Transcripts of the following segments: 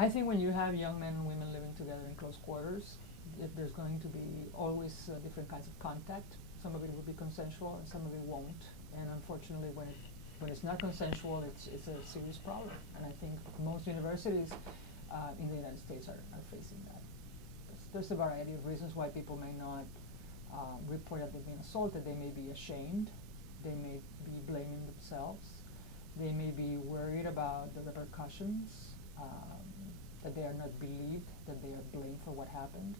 I think when you have young men and women living together in close quarters, there's going to be always different kinds of contact. Some of it will be consensual and some of it won't. And unfortunately, when it's not consensual, it's a serious problem. And I think most universities in the United States are facing that. There's a variety of reasons why people may not report that they've been assaulted. They may be ashamed. They may be blaming themselves. They may be worried about the repercussions, that they are not believed, that they are blamed for what happened.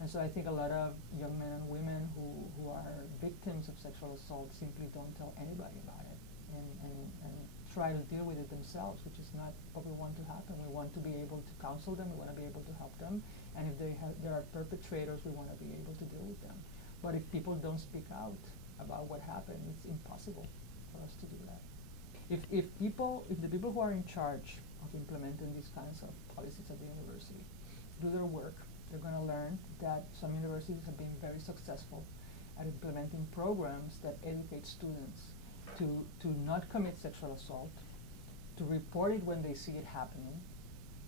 And so I think a lot of young men and women who are victims of sexual assault simply don't tell anybody about it and try to deal with it themselves, which is not what we want to happen. We want to be able to counsel them, we want to be able to help them, and if there are perpetrators, we want to be able to deal with them. But if people don't speak out about what happened, it's impossible for us to do that. If the people who are in charge of implementing these kinds of policies at the university do their work, they're going to learn that some universities have been very successful at implementing programs that educate students to not commit sexual assault, to report it when they see it happening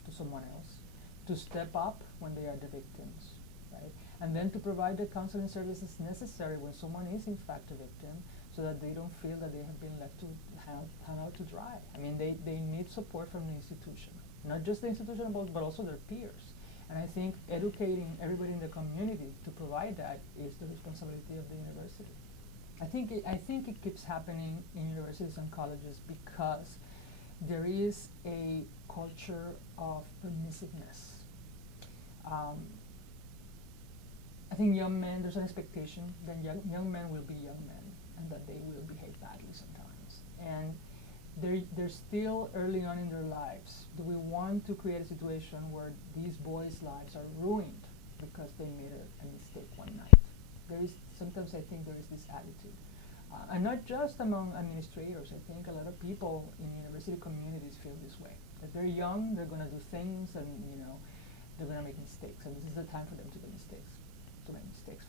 to someone else, to step up when they are the victims, right? And then to provide the counseling services necessary when someone is in fact a victim, so that they don't feel that they have been left to hang out to dry. I mean, they need support from the institution, not just the institution, but also their peers. And I think educating everybody in the community to provide that is the responsibility of the university. I think it keeps happening in universities and colleges because there is a culture of permissiveness. I think young men, there's an expectation that young men will be young men and that they will behave badly sometimes. And they're still early on in their lives. Do we want to create a situation where these boys' lives are ruined because they made a mistake one night? Sometimes I think there is this attitude. And not just among administrators. I think a lot of people in university communities feel this way. That they're young, they're going to do things, and they're going to make mistakes. And this is the time for them to make mistakes.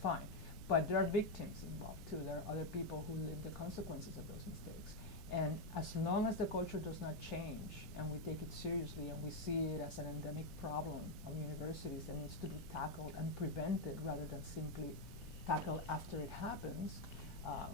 Fine. But there are victims involved too. There are other people who live the consequences of those mistakes. And as long as the culture does not change and we take it seriously and we see it as an endemic problem of universities that needs to be tackled and prevented rather than simply tackled after it happens,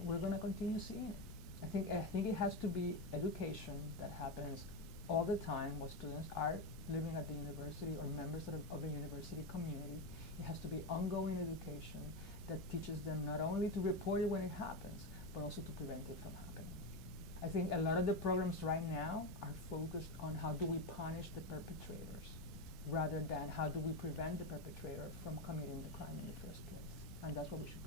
we're going to continue seeing it. I think it has to be education that happens all the time while students are living at the university or members of a university community. It has to be ongoing education that teaches them not only to report it when it happens, but also to prevent it from happening. I think a lot of the programs right now are focused on how do we punish the perpetrators rather than how do we prevent the perpetrator from committing the crime in the first place. And that's what we should